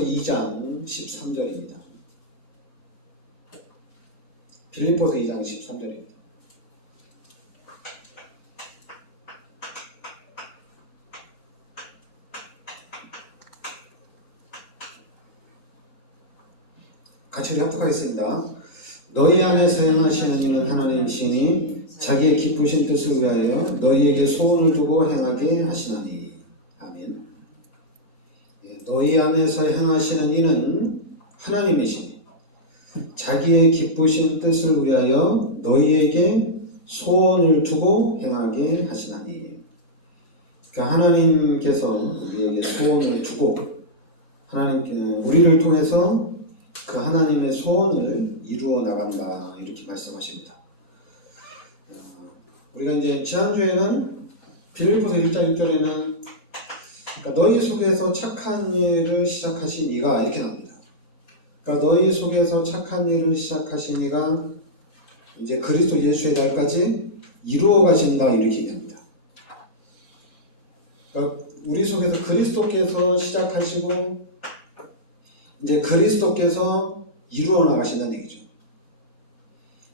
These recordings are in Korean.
2장 13절입니다. 빌립보서 2장 13절입니다. 같이 우리 합독하겠습니다. 너희 안에서 행하시는 이는 하나님이시니 자기의 기쁘신 뜻을 위하여 너희에게 소원을 두고 행하게 하시나니. 아멘. 너희 안에서 행하시는 이는 하나님이시니 자기의 기쁘신 뜻을 위하여 너희에게 소원을 두고 행하게 하시나니. 그러니까 하나님께서 우리에게 소원을 두고 우리를 통해서 그 하나님의 소원을 이루어 나간다, 이렇게 말씀하십니다. 우리가 이제 지난주에는 빌립보서 1장 1절에는 그러니까 너희 속에서 착한 일을 시작하신 이가 이렇게 나옵니다. 그러니까 너희 속에서 착한 일을 시작하신 이가 이제 그리스도 예수의 날까지 이루어 가신다, 이렇게 얘기합니다. 그러니까 우리 속에서 그리스도께서 시작하시고 이제 그리스도께서 이루어 나가신다는 얘기죠.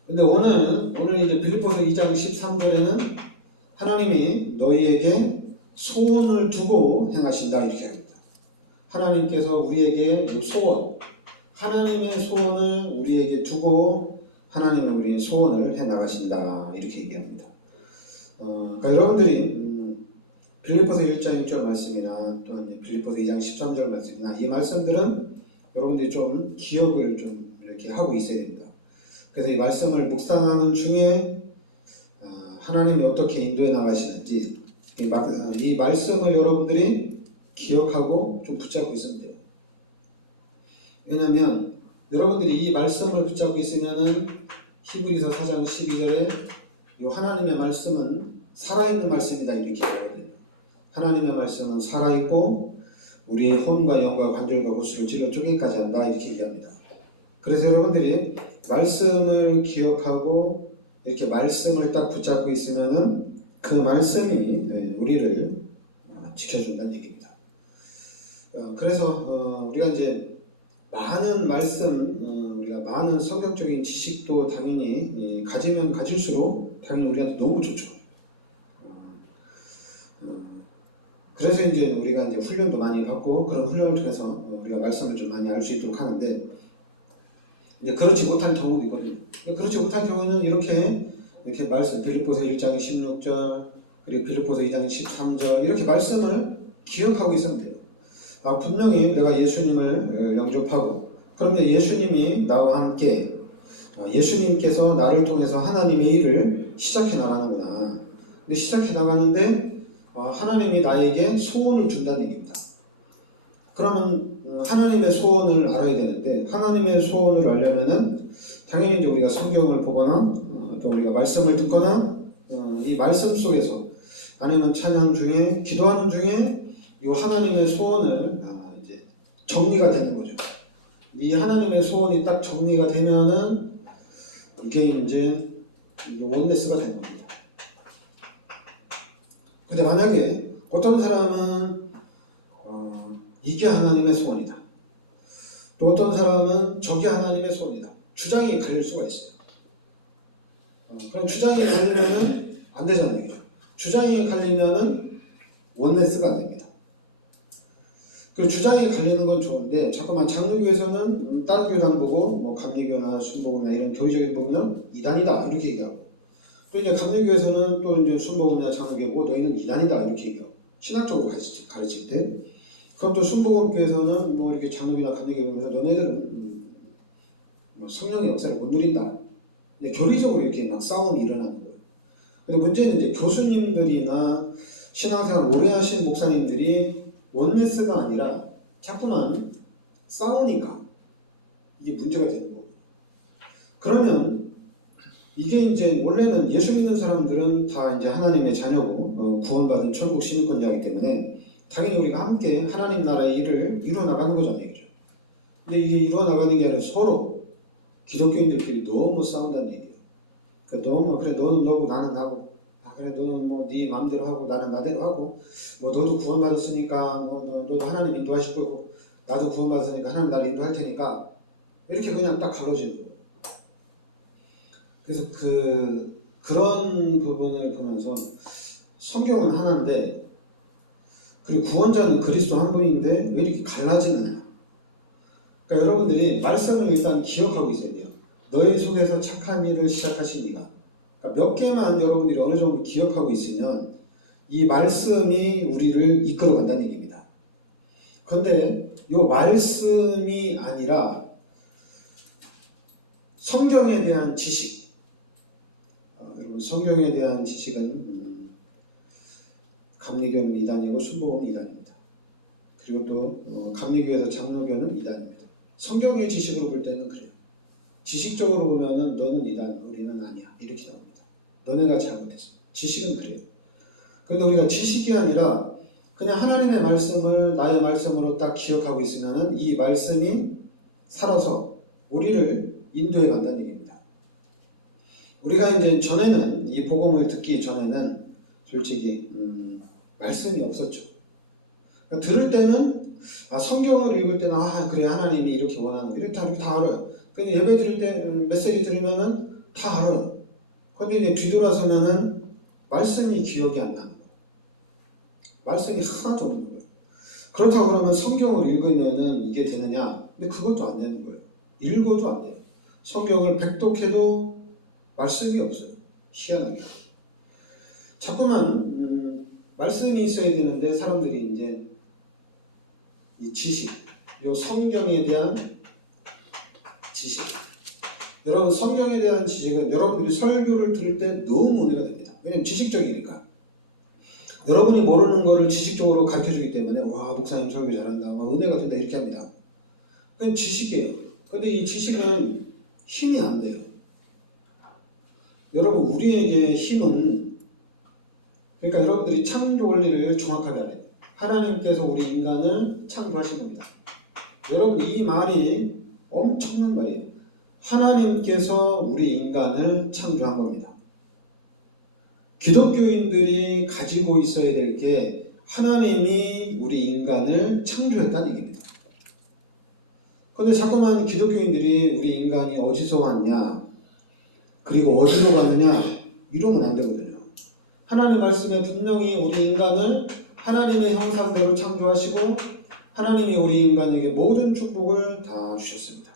근데 오늘 이제 빌립보서 2장 13절에는 하나님이 너희에게 소원을 두고 행하신다, 이렇게 합니다. 하나님께서 우리에게 소원, 하나님의 소원을 우리에게 두고 하나님은 우리의 소원을 해 나가신다, 이렇게 얘기합니다. 그러니까 여러분들이 빌립보서 1장 1절 말씀이나 또 빌립보서 2장 13절 말씀이나 이 말씀들은 여러분들이 좀 기억을 좀 이렇게 하고 있어야 됩니다. 그래서 이 말씀을 묵상하는 중에 하나님이 어떻게 인도해 나가시는지 이 말씀을 여러분들이 기억하고 좀 붙잡고 있으면 돼요. 왜냐하면 여러분들이 이 말씀을 붙잡고 있으면은 히브리서 4장 12절에 이 하나님의 말씀은 살아있는 말씀이다, 이렇게 얘기하거든요. 하나님의 말씀은 살아있고 우리의 혼과 영과 관절과 구슬을 찔러 쪼개기까지 한다, 이렇게 얘기합니다. 그래서 여러분들이 말씀을 기억하고 이렇게 말씀을 딱 붙잡고 있으면은 그 말씀이 우리를 지켜준다는 얘기입니다. 그래서 우리가 이제 많은 말씀, 우리가 많은 성경적인 지식도 당연히 가지면 가질수록 당연히 우리한테 너무 좋죠. 그래서 이제 우리가 이제 훈련도 많이 받고 그런 훈련을 통해서 우리가 말씀을 좀 많이 알 수 있도록 하는데, 이제 그렇지 못한 경우도 있거든요. 그렇지 못한 경우는 이렇게 말씀, 빌립보서 1장 16절, 그리고 빌립보서 2장 13절, 이렇게 말씀을 기억하고 있으면 돼요. 분명히 내가 예수님을 영접하고, 그러면 예수님이 나와 함께, 예수님께서 나를 통해서 하나님의 일을 시작해 나가는구나. 근데 시작해 나가는데, 하나님이 나에게 소원을 준다는 얘기입니다. 그러면 하나님의 소원을 알아야 되는데, 하나님의 소원을 알려면은 당연히 이제 우리가 성경을 보거나 또 우리가 말씀을 듣거나 이 말씀 속에서 아니면 찬양 중에 기도하는 중에 이 하나님의 소원을 이제 정리가 되는 거죠. 이 하나님의 소원이 딱 정리가 되면은 이게 이제 원네스가 되는 겁니다. 근데 만약에 어떤 사람은 이게 하나님의 소원이다, 또 어떤 사람은 저게 하나님의 소원이다, 주장이 갈릴 수가 있어요. 그럼 주장이 갈리면은 안 되잖아요. 주장이 갈리면은 원네스가 안 됩니다. 그 주장이 갈리는 건 좋은데, 자꾸만 장로교에서는 다른 교당 보고 뭐 감리교나 순복음이나 이런 교리적인 부분은 이단이다, 이렇게 얘기하고, 또 이제 감리교에서는 또 이제 순복음이나 장로교고 너희는 이단이다, 이렇게 얘기하고, 신학적으로 가르칠 때. 그럼 또 순복음교에서는 뭐 이렇게 장로교나 감리교 보면서 너네들은 뭐 성령의 역사를 못 누린다. 근데 교리적으로 이렇게 막 싸움이 일어나는 거예요. 근데 문제는 이제 교수님들이나 신앙생활 오래 하신 목사님들이 원네스가 아니라 자꾸만 싸우니까 이게 문제가 되는 거예요. 그러면 이게 이제 원래는 예수 믿는 사람들은 다 이제 하나님의 자녀고 구원받은 천국 시민권자이기 때문에 당연히 우리가 함께 하나님 나라의 일을 이루어 나가는 거잖아요, 그죠? 근데 이게 이루어 나가는 게 아니라 서로 기독교인들끼리 너무 싸운다는 얘기예요. 그러니까 너무 그래 너는 너고 나는 나고, 그래 너는 뭐 네 마음대로 하고 나는 나대로 하고, 뭐 너도 구원받았으니까 뭐 너도 하나님 인도하실 거고, 나도 구원받았으니까 하나님 나를 인도할 테니까 이렇게 그냥 딱 갈라지는 거예요. 그래서 그런 부분을 보면서 성경은 하나인데 그리고 구원자는 그리스도 한 분인데 왜 이렇게 갈라지느냐. 그러니까 여러분들이 말씀을 일단 기억하고 있어야 돼요. 너희 속에서 착한 일을 시작하신 이가. 그러니까 몇 개만 여러분들이 어느 정도 기억하고 있으면 이 말씀이 우리를 이끌어 간다는 얘기입니다. 그런데 이 말씀이 아니라 성경에 대한 지식. 여러분 성경에 대한 지식은 감리교는 이단이고 순복음은 이단입니다. 그리고 또 감리교에서 장로교는 이단입니다. 성경의 지식으로 볼 때는 그래요. 지식적으로 보면은 너는 이단, 우리는 아니야 이렇게 나옵니다. 너네가 잘못했어. 지식은 그래요. 그런데 우리가 지식이 아니라 그냥 하나님의 말씀을 나의 말씀으로 딱 기억하고 있으면은 이 말씀이 살아서 우리를 인도해 간다는 얘기입니다. 우리가 이제 전에는 이 복음을 듣기 전에는 솔직히 말씀이 없었죠. 그러니까 들을 때는 성경을 읽을 때는 그래 하나님이 이렇게 원하는 거 이렇게 다 알아요. 근데 예배 드릴 때 메시지 들으면은 다 알아요. 근데 이제 뒤돌아서면은 말씀이 기억이 안 나는 거예요. 말씀이 하나도 없는 거예요. 그렇다고 그러면 성경을 읽으면은 이게 되느냐? 근데 그것도 안 되는 거예요. 읽어도 안 돼요. 성경을 백독해도 말씀이 없어요. 희한하게. 자꾸만 말씀이 있어야 되는데 사람들이 이제 이 지식, 이 성경에 대한 지식. 여러분 성경에 대한 지식은 여러분들이 설교를 들을 때 너무 은혜가 됩니다. 왜냐하면 지식적이니까. 여러분이 모르는 거를 지식적으로 가르쳐주기 때문에 와 목사님 설교 잘한다, 막 은혜가 된다 이렇게 합니다. 그건 지식이에요. 근데 이 지식은 힘이 안 돼요. 여러분 우리에게 힘은 그러니까 여러분들이 창조 원리를 정확하게 알아야 돼요. 하나님께서 우리 인간을 창조하신 겁니다. 여러분 이 말이 엄청난 말이에요. 하나님께서 우리 인간을 창조한 겁니다. 기독교인들이 가지고 있어야 될 게 하나님이 우리 인간을 창조했다는 얘기입니다. 그런데 자꾸만 기독교인들이 우리 인간이 어디서 왔냐 그리고 어디로 가느냐 이러면 안 되거든요. 하나님 말씀에 분명히 우리 인간을 하나님의 형상대로 창조하시고 하나님이 우리 인간에게 모든 축복을 다 주셨습니다.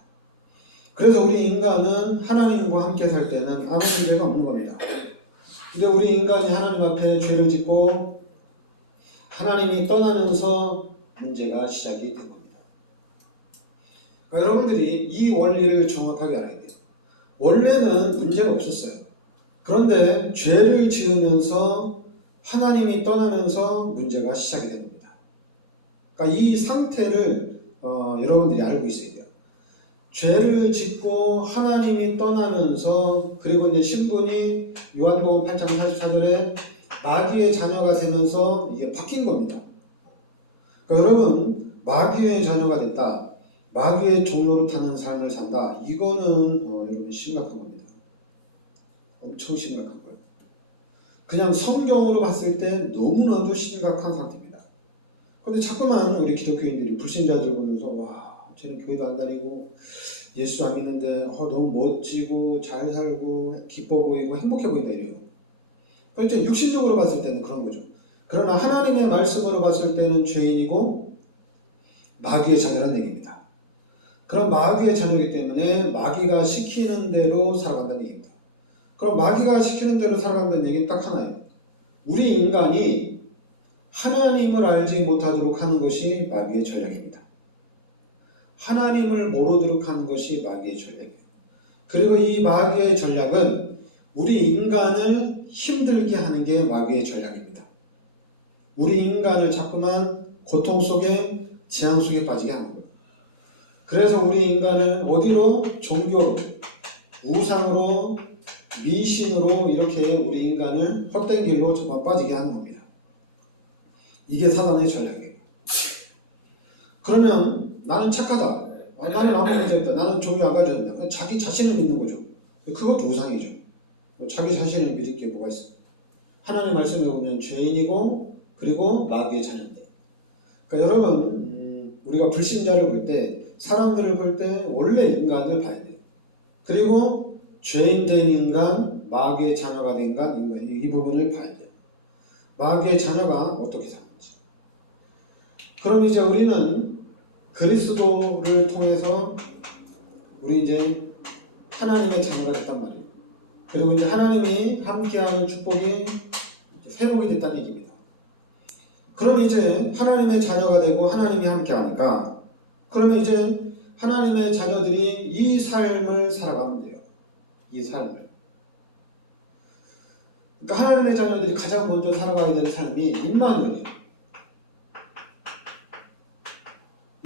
그래서 우리 인간은 하나님과 함께 살 때는 아무 문제가 없는 겁니다. 근데 우리 인간이 하나님 앞에 죄를 짓고 하나님이 떠나면서 문제가 시작이 된 겁니다. 그러니까 여러분들이 이 원리를 정확하게 알아야 돼요. 원래는 문제가 없었어요. 그런데 죄를 지으면서 하나님이 떠나면서 문제가 시작이 된 겁니다. 그러니까 이 상태를 여러분들이 알고 있어야 돼요. 죄를 짓고 하나님이 떠나면서 그리고 이제 신분이 요한복음 8장 44절에 마귀의 자녀가 되면서 이게 바뀐 겁니다. 그러니까 여러분 마귀의 자녀가 됐다. 마귀의 종로를 타는 삶을 산다. 이거는 여러분 심각한 겁니다. 엄청 심각한 거예요. 그냥 성경으로 봤을 때 너무나도 심각한 상태입니다. 그런데 자꾸만 우리 기독교인들이 불신자들 보면서 와 쟤는 교회도 안 다니고 예수 안 믿는데 너무 멋지고 잘 살고 기뻐 보이고 행복해 보인다 이래요. 그러니까 육신적으로 봤을 때는 그런 거죠. 그러나 하나님의 말씀으로 봤을 때는 죄인이고 마귀의 자녀라는 얘기입니다. 그럼 마귀의 자녀이기 때문에 마귀가 시키는 대로 살아간다는 얘기입니다. 그럼 마귀가 시키는 대로 살아간다는 얘기는 딱 하나예요. 우리 인간이 하나님을 알지 못하도록 하는 것이 마귀의 전략입니다. 하나님을 모르도록 하는 것이 마귀의 전략이에요. 그리고 이 마귀의 전략은 우리 인간을 힘들게 하는 게 마귀의 전략입니다. 우리 인간을 자꾸만 고통 속에 재앙 속에 빠지게 하는 거예요. 그래서 우리 인간을 어디로? 종교로, 우상으로, 미신으로 이렇게 우리 인간을 헛된 길로 정말 빠지게 하는 겁니다. 이게 사단의 전략이에요. 그러면 나는 착하다. 나는 아무 문제 없다. 나는 종교 안 가져야 된다. 자기 자신을 믿는 거죠. 그것도 우상이죠. 자기 자신을 믿을 게 뭐가 있어? 하나님 말씀에 보면 죄인이고 그리고 마귀의 자녀인데. 그러니까 여러분 우리가 불신자를 볼 때, 사람들을 볼 때 원래 인간을 봐야 돼요. 그리고 죄인된 인간, 마귀의 자녀가 된 인간, 이 부분을 봐야 돼요. 마귀의 자녀가 어떻게 사는지. 그럼 이제 우리는 그리스도를 통해서 우리 이제 하나님의 자녀가 됐단 말이에요. 그리고 이제 하나님이 함께하는 축복이 회복이 됐다는 얘기입니다. 그럼 이제 하나님의 자녀가 되고 하나님이 함께하니까 그러면 이제 하나님의 자녀들이 이 삶을 살아가면 돼요. 이 삶을. 그러니까 하나님의 자녀들이 가장 먼저 살아가야 되는 삶이 임마누엘이에요.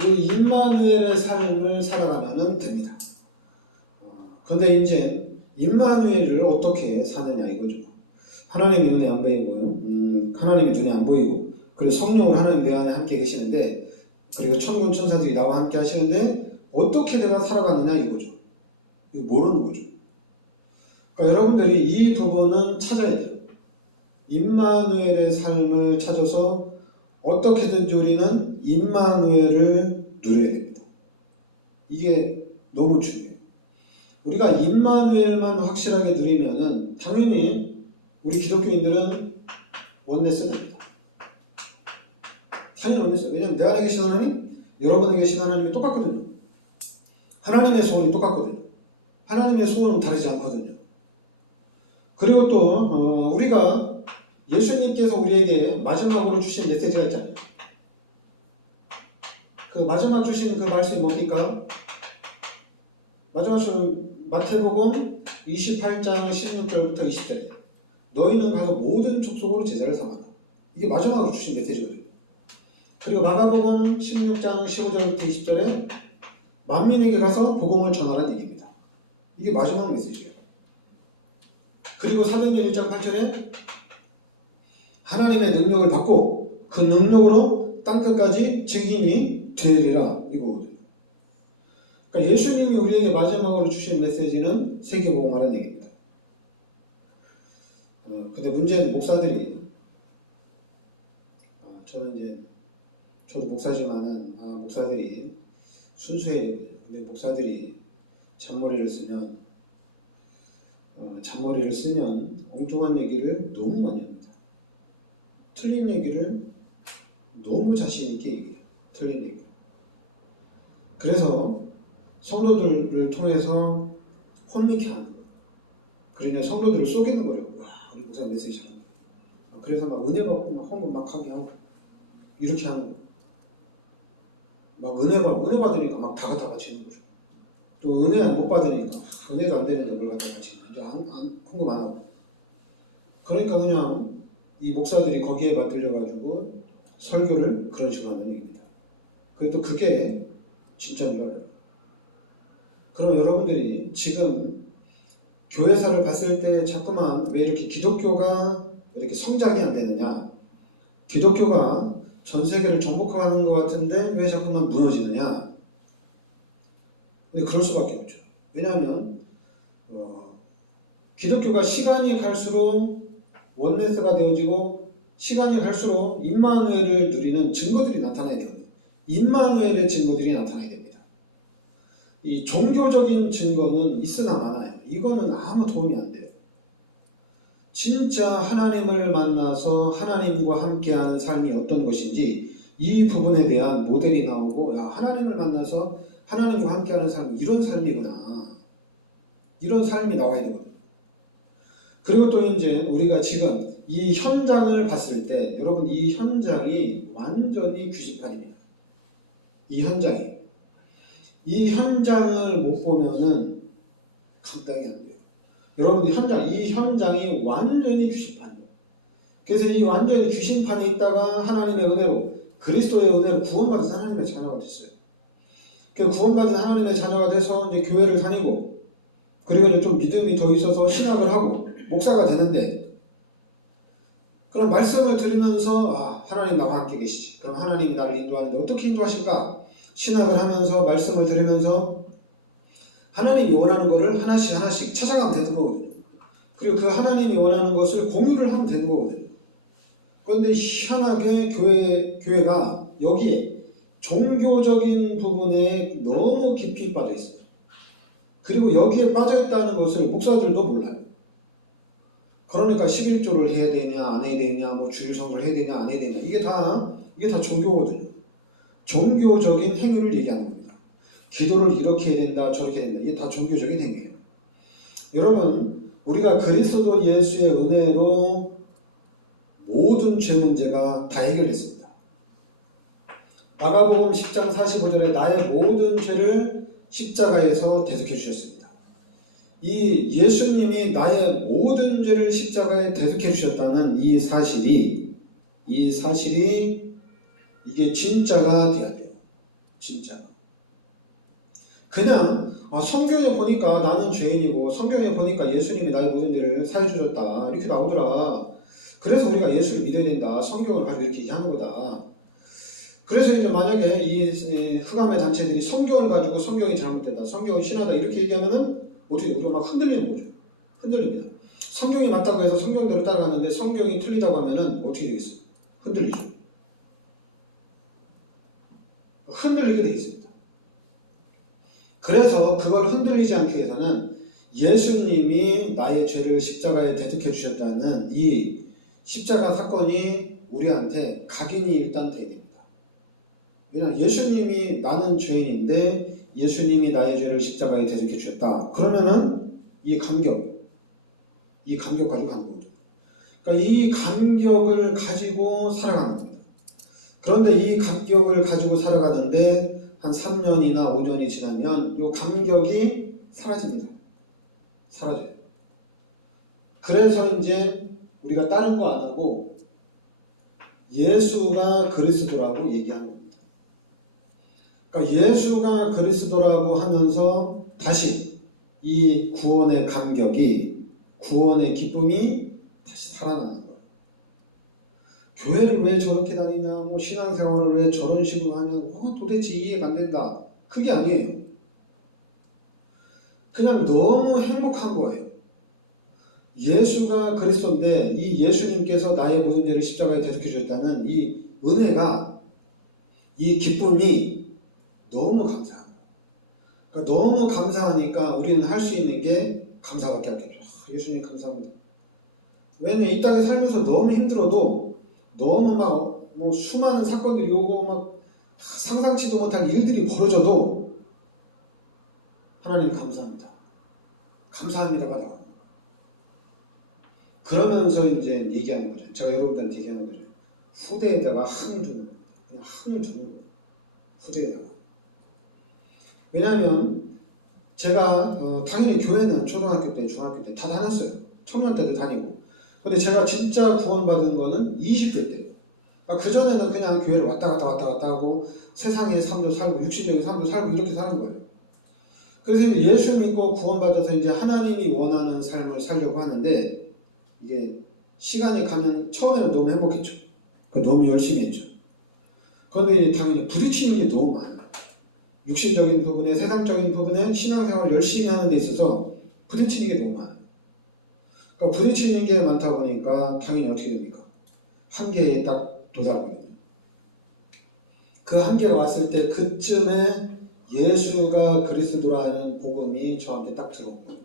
이 임마누엘의 삶을 살아가면 됩니다. 그런데 이제 임마누엘을 어떻게 사느냐 이거죠. 하나님이 눈에 안 보이고요. 하나님이 눈에 안 보이고 그리고 성령으로 하나님 내 안에 함께 계시는데 그리고 천군 천사들이 나와 함께 하시는데 어떻게 내가 살아가느냐 이거죠. 이거 모르는 거죠. 그러니까 여러분들이 이 부분은 찾아야 돼요. 임마누엘의 삶을 찾아서 어떻게든지 우리는 임마누엘을 누려야 됩니다. 이게 너무 중요해요. 우리가 임마누엘만 확실하게 누리면은 당연히 우리 기독교인들은 원네스 됩니다. 당연히 원네스. 왜냐하면 내 안에 계신 하나님, 여러분에 계신 하나님이 똑같거든요. 하나님의 소원이 똑같거든요. 하나님의 소원은 다르지 않거든요. 그리고 또 우리가 예수님께서 우리에게 마지막으로 주신 메시지가 있잖아요. 그 마지막 주신 그 말씀이 뭡니까? 마지막 주신 마태복음 28장 16절부터 20절에 너희는 가서 모든 족속으로 제자를 삼아라. 이게 마지막으로 주신 메시지거든요. 그리고 마가복음 16장 15절부터 20절에 만민에게 가서 복음을 전하라는 얘기입니다. 이게 마지막 메시지예요. 그리고 사도행전 1장 8절에 하나님의 능력을 받고 그 능력으로 땅끝까지 증인이 되리라 이거거든요. 그러니까 예수님이 우리에게 마지막으로 주신 메시지는 세계복음화라는 얘기입니다. 근데 문제는 목사들이 저도 목사지만은 목사들이 순수해야 되거든요. 근데 목사들이 잔머리를 쓰면 엉뚱한 얘기를 너무 많이 합니다. 틀린 얘기를 너무 자신 있게 얘기해요. 틀린 얘기. 그래서 성도들을 통해서 혼미케 하는 거예요. 그러냐 성도들을 속이는 거예요. 와, 우리 목사 메시지 잘하는 거예요. 그래서 막 은혜 받고 막 헌금 막 하게 하고 이렇게 하는 거예요. 막 은혜 받으니까 막 다가 바치는 거죠. 또 은혜 못 받으니까 은혜도 안 되는데 뭘 갖다 바치는 이제 헌금 안 하고. 그러니까 그냥 이 목사들이 거기에 맞들려가지고 설교를 그런 식으로 하는 얘기입니다. 그래도 그게 진짜인 줄 알아요. 그럼 여러분들이 지금 교회사를 봤을 때 자꾸만 왜 이렇게 기독교가 이렇게 성장이 안 되느냐, 기독교가 전 세계를 정복하는 것 같은데 왜 자꾸만 무너지느냐. 근데 그럴 수밖에 없죠. 왜냐하면 기독교가 시간이 갈수록 원네스가 되어지고 시간이 갈수록 임마누엘을 누리는 증거들이 나타나야 되거든요. 임마누엘의 증거들이 나타나야 됩니다. 이 종교적인 증거는 있으나 마나요. 이거는 아무 도움이 안 돼요. 진짜 하나님을 만나서 하나님과 함께하는 삶이 어떤 것인지 이 부분에 대한 모델이 나오고, 야, 하나님을 만나서 하나님과 함께하는 삶이 이런 삶이구나. 이런 삶이 나와야 되거든요. 그리고 또 이제 우리가 지금 이 현장을 봤을 때 여러분 이 현장이 완전히 규칙판입니다. 이 현장을 못 보면은 감당이 안 돼요. 여러분 이 현장이 완전히 규칙판이에요. 그래서 이 완전히 규칙판에 있다가 하나님의 은혜로 그리스도의 은혜로 구원받은 하나님의 자녀가 됐어요. 그 구원받은 하나님의 자녀가 돼서 이제 교회를 다니고 그리고 이제 좀 믿음이 더 있어서 신학을 하고 목사가 되는데, 그럼 말씀을 들으면서 하나님 나와 함께 계시지. 그럼 하나님이 나를 인도하는데 어떻게 인도하실까? 신학을 하면서 말씀을 들으면서 하나님이 원하는 것을 하나씩 찾아가면 되는 거거든요. 그리고 그 하나님이 원하는 것을 공유를 하면 되는 거거든요. 그런데 희한하게 교회가 여기에 종교적인 부분에 너무 깊이 빠져 있어요. 그리고 여기에 빠져 있다는 것을 목사들도 몰라요. 그러니까 11조를 해야 되냐 안 해야 되냐, 뭐 주일성을 해야 되냐 안 해야 되냐, 이게 다 종교거든요. 종교적인 행위를 얘기하는 겁니다. 기도를 이렇게 해야 된다 저렇게 해야 된다, 이게 다 종교적인 행위예요. 여러분, 우리가 그리스도 예수의 은혜로 모든 죄 문제가 다 해결됐습니다. 마가복음 10장 45절에 나의 모든 죄를 십자가에서 대속해 주셨습니다. 이 예수님이 나의 모든 죄를 십자가에 대속해 주셨다는 이 사실이 이게 진짜가 돼야 돼요. 진짜가. 그냥 성경에 보니까 나는 죄인이고 성경에 보니까 예수님이 나의 모든 죄를 사해 주셨다 이렇게 나오더라. 그래서 우리가 예수를 믿어야 된다. 성경을 가지고 이렇게 얘기하는 거다. 그래서 이제 만약에 이 흑암의 단체들이 성경을 가지고 성경이 잘못됐다, 성경이 신하다 이렇게 얘기하면은 어떻게 우리가 막 흔들리는 거죠. 흔들립니다. 성경이 맞다고 해서 성경대로 따라가는데 성경이 틀리다고 하면은 어떻게 되겠어요? 흔들리죠. 흔들리게 되어 있습니다. 그래서 그걸 흔들리지 않기 위해서는 예수님이 나의 죄를 십자가에 대속해 주셨다는 이 십자가 사건이 우리한테 각인이 일단 돼야 됩니다. 왜냐하면 예수님이 나는 죄인인데 예수님이 나의 죄를 십자가에 대속해 주셨다. 그러면은 이 감격 가지고 가는 거죠. 그러니까 이 감격을 가지고 살아가는 겁니다. 그런데 이 감격을 가지고 살아가는데 한 3년이나 5년이 지나면 이 감격이 사라집니다. 사라져요. 그래서 이제 우리가 다른 거 안 하고 예수가 그리스도라고 얘기하는 겁니다. 그러니까 예수가 그리스도라고 하면서 다시 이 구원의 감격이, 구원의 기쁨이 다시 살아나는 거예요. 교회를 왜 저렇게 다니냐, 뭐 신앙생활을 왜 저런 식으로 하냐, 도대체 이해가 안 된다. 그게 아니에요. 그냥 너무 행복한 거예요. 예수가 그리스도인데 이 예수님께서 나의 모든 죄를 십자가에 대속해 주셨다는 이 은혜가, 이 기쁨이 너무 감사한 거예요. 그러니까 너무 감사하니까 우리는 할 수 있는 게 감사밖에 없겠죠. 예수님 감사합니다. 왜냐면 이 땅에 살면서 너무 힘들어도 너무 막 뭐 수많은 사건들이 오고 막 상상치도 못할 일들이 벌어져도 하나님 감사합니다. 감사합니다가 나와요. 그러면서 이제 얘기하는 거죠. 제가 여러분들한테 얘기하는 거죠. 후대에다가 항 주는 거예요. 그냥 항 주는 거예요. 후대에다가. 왜냐하면 제가 당연히 교회는 초등학교 때, 중학교 때 다 다녔어요. 청년 때도 다니고. 근데 제가 진짜 구원받은 거는 20대 때예요. 그러니까 그전에는 그냥 교회를 왔다 갔다 하고 세상의 삶도 살고 육신적인 삶도 살고 이렇게 사는 거예요. 그래서 예수 믿고 구원받아서 이제 하나님이 원하는 삶을 살려고 하는데 이게 시간이 가면 처음에는 너무 행복했죠. 너무 열심히 했죠. 그런데 당연히 부딪히는 게 너무 많아요. 육신적인 부분에, 세상적인 부분에 신앙생활을 열심히 하는 데 있어서 부딪히는 게 너무 많아요. 그러니까 부딪히는 게 많다 보니까 당연히 어떻게 됩니까? 한계에 딱 도달하거든요. 그 한계가 왔을 때 그쯤에 예수가 그리스도라는 복음이 저한테 딱 들어온 거예요.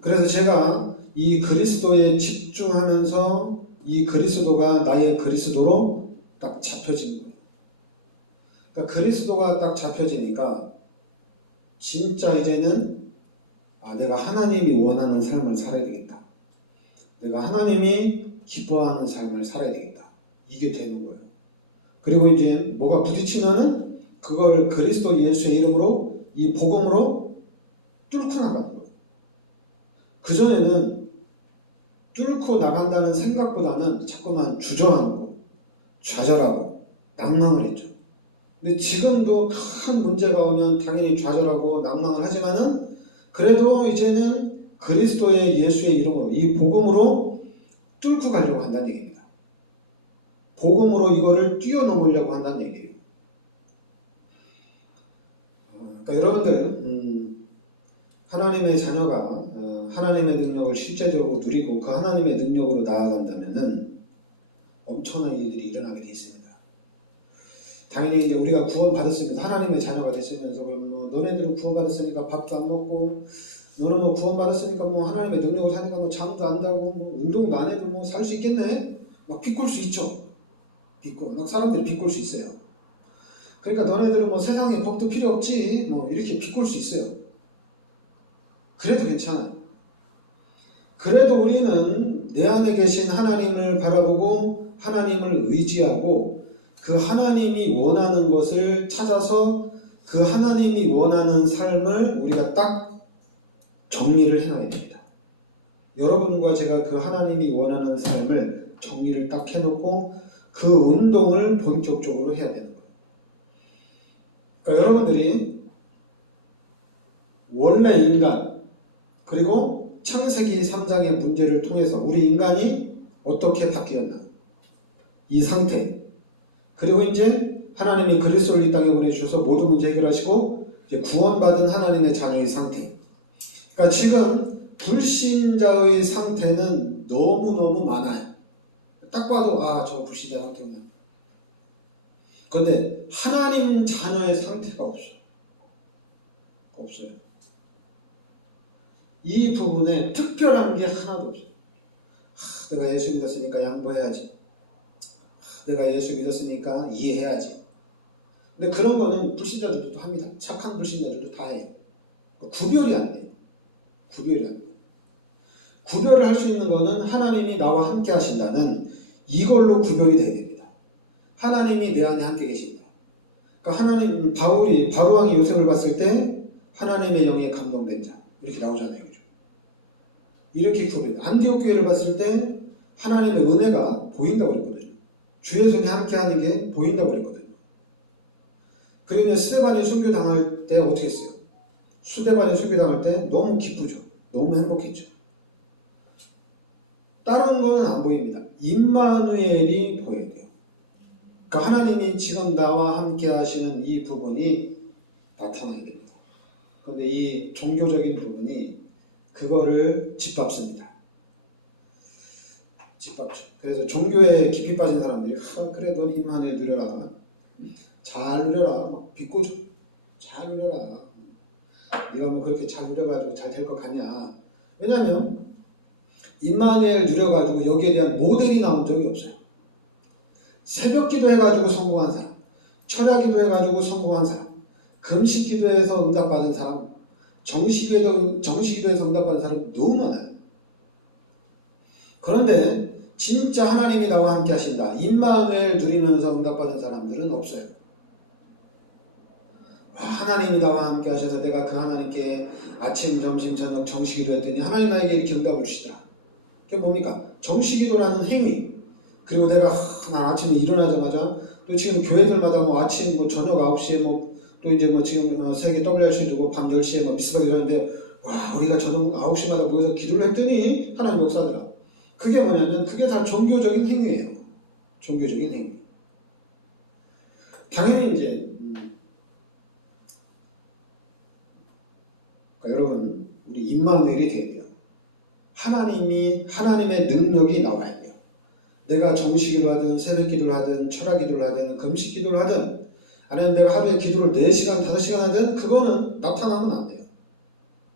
그래서 제가 이 그리스도에 집중하면서 이 그리스도가 나의 그리스도로 딱 잡혀진 거예요. 그러니까 그리스도가 딱 잡혀지니까 진짜 이제는 내가 하나님이 원하는 삶을 살아야 되겠다. 내가 하나님이 기뻐하는 삶을 살아야 되겠다. 이게 되는 거예요. 그리고 이제 뭐가 부딪히면은 그걸 그리스도 예수의 이름으로 이 복음으로 뚫고 나가는 거예요. 그전에는 뚫고 나간다는 생각보다는 자꾸만 주저하고 좌절하고 낭망을 했죠. 근데 지금도 큰 문제가 오면 당연히 좌절하고 낭망을 하지만은 그래도 이제는 그리스도의 예수의 이름으로 이 복음으로 뚫고 가려고 한다는 얘기입니다. 복음으로 이거를 뛰어넘으려고 한다는 얘기예요. 그러니까 여러분들 하나님의 자녀가 하나님의 능력을 실제적으로 누리고 그 하나님의 능력으로 나아간다면은 엄청난 일들이 일어나게 되어 있습니다. 당연히 이제 우리가 구원받았으면서 하나님의 자녀가 됐으면서 그러면 뭐 너네들은 구원받았으니까 밥도 안 먹고 너는 뭐 구원받았으니까 뭐 하나님의 능력을 사니까 뭐 잠도 안 자고 뭐 운동도 안 해도 뭐 살 수 있겠네? 막 비꼴 수 있죠. 막 사람들이 비꼴 수 있어요. 그러니까 너네들은 뭐 세상에 법도 필요 없지 뭐 이렇게 비꼴 수 있어요. 그래도 괜찮아요. 그래도 우리는 내 안에 계신 하나님을 바라보고 하나님을 의지하고 그 하나님이 원하는 것을 찾아서 그 하나님이 원하는 삶을 우리가 딱 정리를 해놔야 됩니다. 여러분과 제가 그 하나님이 원하는 삶을 정리를 딱 해놓고 그 운동을 본격적으로 해야 되는 거예요. 그러니까 여러분들이 원래 인간 그리고 창세기 3장의 문제를 통해서 우리 인간이 어떻게 바뀌었나 이 상태 그리고 이제 하나님이 그리스도를 이 땅에 보내주셔서 모든 문제 해결하시고 이제 구원받은 하나님의 자녀의 상태. 그러니까 지금 불신자의 상태는 너무너무 많아요. 딱 봐도 저 불신자 상태구나. 그런데 하나님 자녀의 상태가 없어요. 없어요. 이 부분에 특별한 게 하나도 없어요. 내가 예수 믿었으니까 양보해야지. 내가 예수 믿었으니까 이해해야지. 근데 그런 거는 불신자들도 합니다. 착한 불신자들도 다 해요. 구별이 안 돼요. 구별이 안 돼요. 구별을 할 수 있는 거는 하나님이 나와 함께 하신다는 이걸로 구별이 돼야 됩니다. 하나님이 내 안에 함께 계신다. 그러니까 하나님, 바로왕이 요셉을 봤을 때 하나님의 영에 감동된 자. 이렇게 나오잖아요. 그죠? 이렇게 구별. 안디옥 교회를 봤을 때 하나님의 은혜가 보인다고 그랬거든요. 주의 손이 함께 하는 게 보인다고 그랬거든요. 그러면 스데반이 순교당할 때 어떻게 했어요? 스데반이 순교당할 때 너무 기쁘죠. 너무 행복했죠. 다른 거는 안 보입니다. 임마누엘이 보여야 돼요. 그러니까 하나님이 지금 나와 함께 하시는 이 부분이 나타나야 됩니다. 그런데 이 종교적인 부분이 그거를 짓밟습니다. 짓밟죠. 그래서 종교에 깊이 빠진 사람들이 그래 넌 임마누엘 누려라. 잘 누려라. 막 비꼬죠. 잘 누려라. 네가 뭐 그렇게 잘 누려가지고 잘 될 것 같냐. 왜냐하면 임마누엘 누려가지고 여기에 대한 모델이 나온 적이 없어요. 새벽 기도해가지고 성공한 사람, 철야 기도해가지고 성공한 사람, 금식 기도해서 응답받은 사람, 정시기도해서 응답받은 사람이 너무 많아요. 그런데 진짜 하나님이 나와 함께 하신다. 임마누엘 누리면서 응답받은 사람들은 없어요. 하나님이 나와 함께 하셔서 내가 그 하나님께 아침, 점심, 저녁 정시기도 했더니 하나님 나에게 이렇게 응답을 주시더라. 그게 뭡니까? 정시기도라는 행위. 그리고 내가 난 아침에 일어나자마자 또 지금 교회들마다 뭐 아침, 뭐 저녁 9시에 또 이제 지금 세계 WRC 두고 밤 10시에 미스박이 일어나는데 우리가 저녁 9시마다 모여서 기도를 했더니 하나님 역사더라. 그게 뭐냐면 그게 다 종교적인 행위예요. 종교적인 행위. 당연히 이제 그러니까 여러분 우리 임마누엘이 돼야 돼요. 하나님의 능력이 나와야 돼요. 내가 정시기도 하든 새벽기도를 하든 철야기도를 하든 금식기도를 하든 아니면 내가 하루에 기도를 4시간 5시간 하든 그거는 나타나면 안 돼요.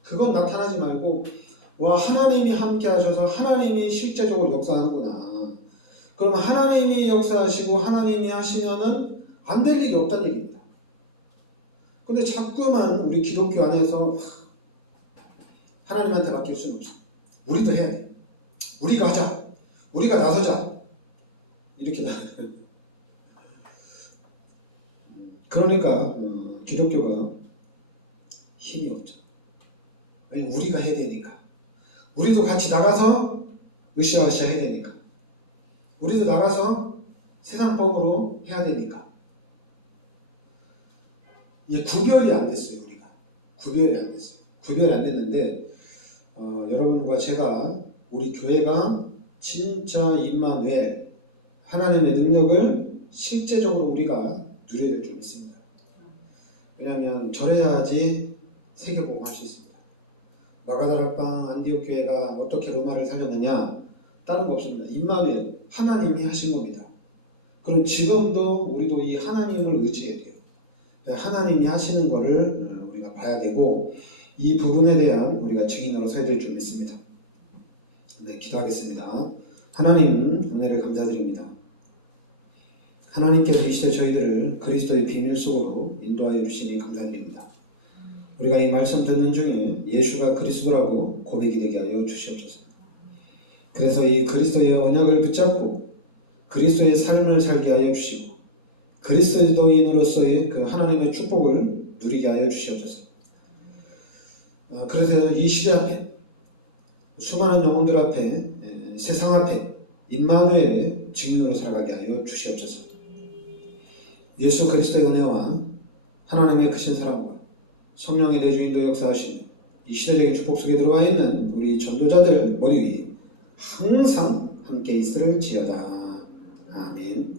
그건 나타나지 말고 하나님이 함께 하셔서 하나님이 실제적으로 역사하는구나. 그러면 하나님이 역사하시고 하나님이 하시면은 안 될 일이 없다는 얘기입니다. 근데 자꾸만 우리 기독교 안에서 하나님한테 맡길 수는 없어. 우리도 해야 돼. 우리가 하자. 우리가 나서자. 이렇게 그러니까 기독교가 힘이 없죠. 왜냐면 우리가 해야 되니까. 우리도 같이 나가서 으쌰으쌰 해야 되니까. 우리도 나가서 세상법으로 해야 되니까. 이게 구별이 안 됐어요. 우리가. 구별이 안 됐어요. 구별이 안 됐는데 여러분과 제가 우리 교회가 진짜 임마누엘 하나님의 능력을 실제적으로 우리가 누려야 될 줄 믿습니다. 왜냐하면 절해야지 세계복음 할 수 있습니다. 마가다락방 안디옥 교회가 어떻게 로마를 살렸느냐 다른 거 없습니다. 임마누엘 하나님이 하신 겁니다. 그럼 지금도 우리도 이 하나님을 의지해야 돼요. 하나님이 하시는 거를 우리가 봐야 되고 이 부분에 대한 우리가 증인으로 서야 될 줄 믿습니다. 네, 기도하겠습니다. 하나님 은혜를 감사드립니다. 하나님께서 이 시대 저희들을 그리스도의 비밀 속으로 인도하여 주시니 감사드립니다. 우리가 이 말씀 듣는 중에 예수가 그리스도라고 고백이 되게 하여 주시옵소서. 그래서 이 그리스도의 언약을 붙잡고 그리스도의 삶을 살게 하여 주시고 그리스도인으로서의 그 하나님의 축복을 누리게 하여 주시옵소서. 그래서 이 시대 앞에 수많은 영혼들 앞에 세상 앞에 임마누엘의 증인으로 살아가게 하여 주시옵소서. 예수 그리스도의 은혜와 하나님의 크신 사랑과 성령의 대주인도 역사하시는 이 시대적인 축복 속에 들어와 있는 우리 전도자들 머리 위에 항상 함께 있을지어다. 아멘.